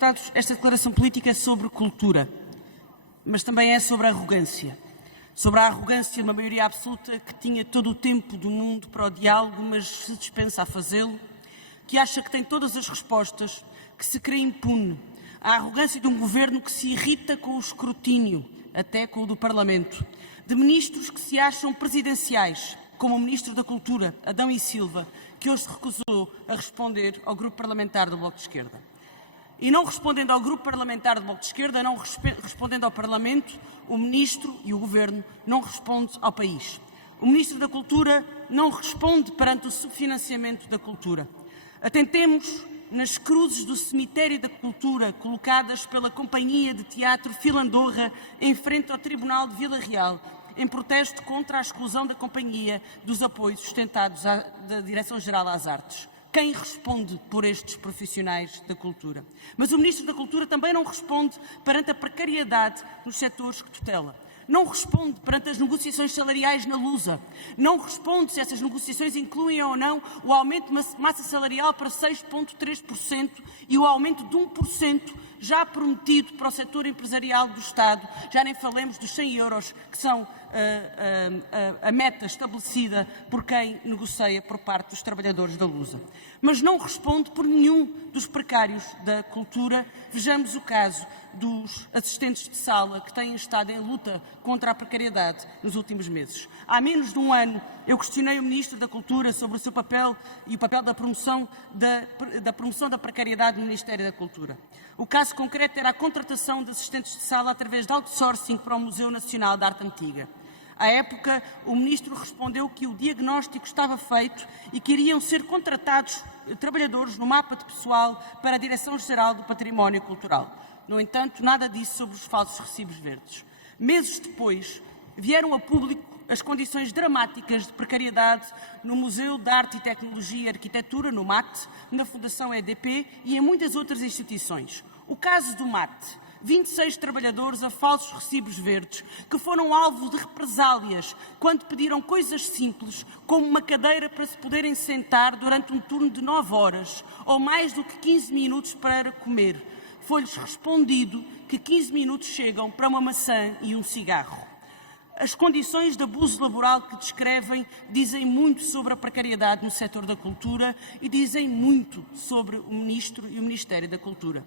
Deputados, esta declaração política é sobre cultura, mas também é sobre arrogância. Sobre a arrogância de uma maioria absoluta que tinha todo o tempo do mundo para o diálogo, mas se dispensa a fazê-lo, que acha que tem todas as respostas, que se crê impune. A arrogância de um governo que se irrita com o escrutínio, até com o do Parlamento. De ministros que se acham presidenciais, como o Ministro da Cultura, Adão e Silva, que hoje se recusou a responder ao Grupo Parlamentar do Bloco de Esquerda. E não respondendo ao Grupo Parlamentar do Bloco de Esquerda, não respondendo ao Parlamento, o Ministro e o Governo não respondem ao país. O Ministro da Cultura não responde perante o subfinanciamento da cultura. Atentemos nas cruzes do cemitério da cultura colocadas pela Companhia de Teatro Filandorra em frente ao Tribunal de Vila Real, em protesto contra a exclusão da Companhia dos apoios sustentados da Direção-Geral às Artes. Quem responde por estes profissionais da cultura? Mas o Ministro da Cultura também não responde perante a precariedade nos setores que tutela. Não responde perante as negociações salariais na Lusa. Não responde se essas negociações incluem ou não o aumento de massa salarial para 6,3% e o aumento de 1% já prometido para o setor empresarial do Estado. Já nem falemos dos 100 euros que são a meta estabelecida por quem negocia por parte dos trabalhadores da Lusa. Mas não responde por nenhum dos precários da cultura. Vejamos o caso dos assistentes de sala que têm estado em luta contra a precariedade nos últimos meses. Há menos de um ano eu questionei o Ministro da Cultura sobre o seu papel e o papel da promoção da precariedade no Ministério da Cultura. O caso concreto era a contratação de assistentes de sala através de outsourcing para o Museu Nacional de Arte Antiga. À época, o Ministro respondeu que o diagnóstico estava feito e que iriam ser contratados trabalhadores no mapa de pessoal para a Direção-Geral do Património Cultural. No entanto, nada disso sobre os falsos recibos verdes. Meses depois, vieram a público as condições dramáticas de precariedade no Museu de Arte e Tecnologia e Arquitetura, no MAT, na Fundação EDP e em muitas outras instituições. O caso do MAT, 26 trabalhadores a falsos recibos verdes que foram alvo de represálias quando pediram coisas simples, como uma cadeira para se poderem sentar durante um turno de 9 horas ou mais do que 15 minutos para comer. Foi-lhes respondido que 15 minutos chegam para uma maçã e um cigarro. As condições de abuso laboral que descrevem dizem muito sobre a precariedade no setor da cultura e dizem muito sobre o Ministro e o Ministério da Cultura.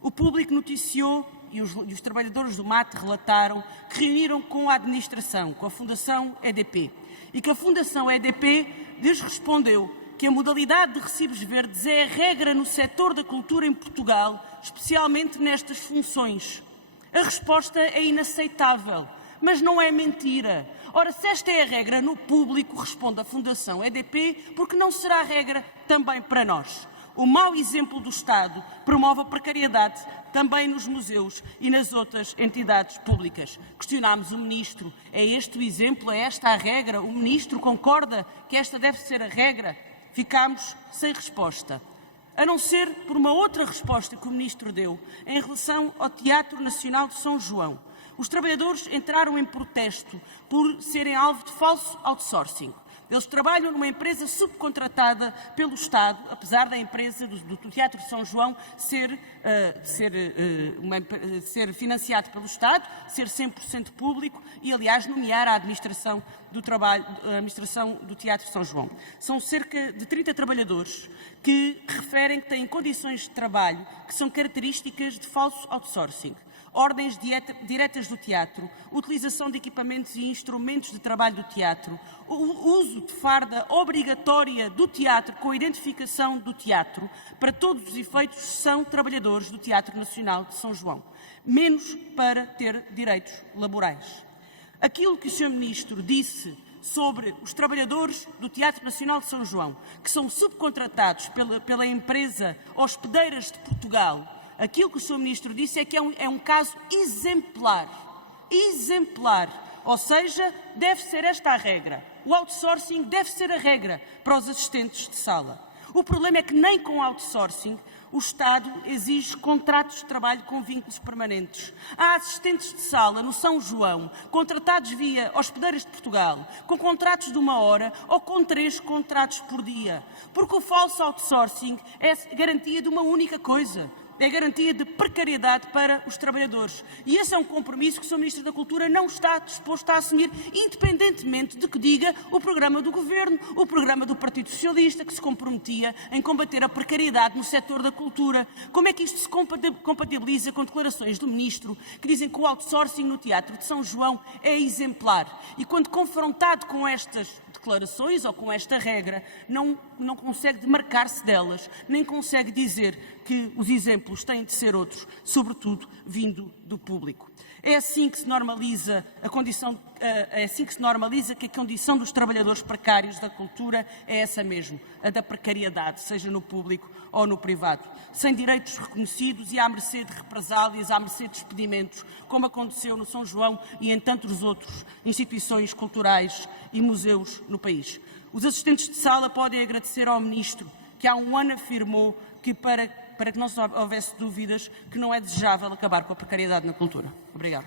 O público noticiou e os trabalhadores do MAT relataram que reuniram com a administração, com a Fundação EDP, e que a Fundação EDP lhes respondeu que a modalidade de recibos verdes é a regra no setor da cultura em Portugal, especialmente nestas funções. A resposta é inaceitável, mas não é mentira. Ora, se esta é a regra no público, responde a Fundação EDP, porque não será a regra também para nós. O mau exemplo do Estado promove a precariedade também nos museus e nas outras entidades públicas. Questionámos o Ministro. É este o exemplo? É esta a regra? O Ministro concorda que esta deve ser a regra? Ficámos sem resposta. A não ser por uma outra resposta que o Ministro deu em relação ao Teatro Nacional de São João. Os trabalhadores entraram em protesto por serem alvo de falso outsourcing. Eles trabalham numa empresa subcontratada pelo Estado, apesar da empresa do Teatro de São João ser financiado pelo Estado, ser 100% público e, aliás, nomear a administração do trabalho, a administração do Teatro de São João. São cerca de 30 trabalhadores que referem que têm condições de trabalho que são características de falso outsourcing. Ordens diretas do teatro, utilização de equipamentos e instrumentos de trabalho do teatro, o uso de farda obrigatória do teatro com a identificação do teatro, para todos os efeitos são trabalhadores do Teatro Nacional de São João, menos para ter direitos laborais. Aquilo que o Sr. Ministro disse sobre os trabalhadores do Teatro Nacional de São João, que são subcontratados pela empresa Hospedeiras de Portugal, aquilo que o Sr. Ministro disse é que é um caso exemplar. Exemplar. Ou seja, deve ser esta a regra. O outsourcing deve ser a regra para os assistentes de sala. O problema é que nem com outsourcing o Estado exige contratos de trabalho com vínculos permanentes. Há assistentes de sala no São João, contratados via Hospedeiras de Portugal, com contratos de 1 hora ou com 3 contratos por dia. Porque o falso outsourcing é garantia de uma única coisa, é garantia de precariedade para os trabalhadores. E esse é um compromisso que o Sr. Ministro da Cultura não está disposto a assumir, independentemente de que diga o programa do Governo, o programa do Partido Socialista, que se comprometia em combater a precariedade no setor da cultura. Como é que isto se compatibiliza com declarações do Ministro que dizem que o outsourcing no Teatro de São João é exemplar? E quando confrontado com estas declarações ou com esta regra, não consegue demarcar-se delas, nem consegue dizer que os exemplos têm de ser outros, sobretudo vindo do público. É assim que se normaliza que a condição dos trabalhadores precários da cultura é essa mesmo, a da precariedade, seja no público ou no privado, sem direitos reconhecidos e à mercê de represálias, à mercê de despedimentos, como aconteceu no São João e em tantos outros instituições culturais e museus no país. Os assistentes de sala podem agradecer ao Ministro, que há um ano afirmou que para que não houvesse dúvidas, que não é desejável acabar com a precariedade na cultura. Obrigado.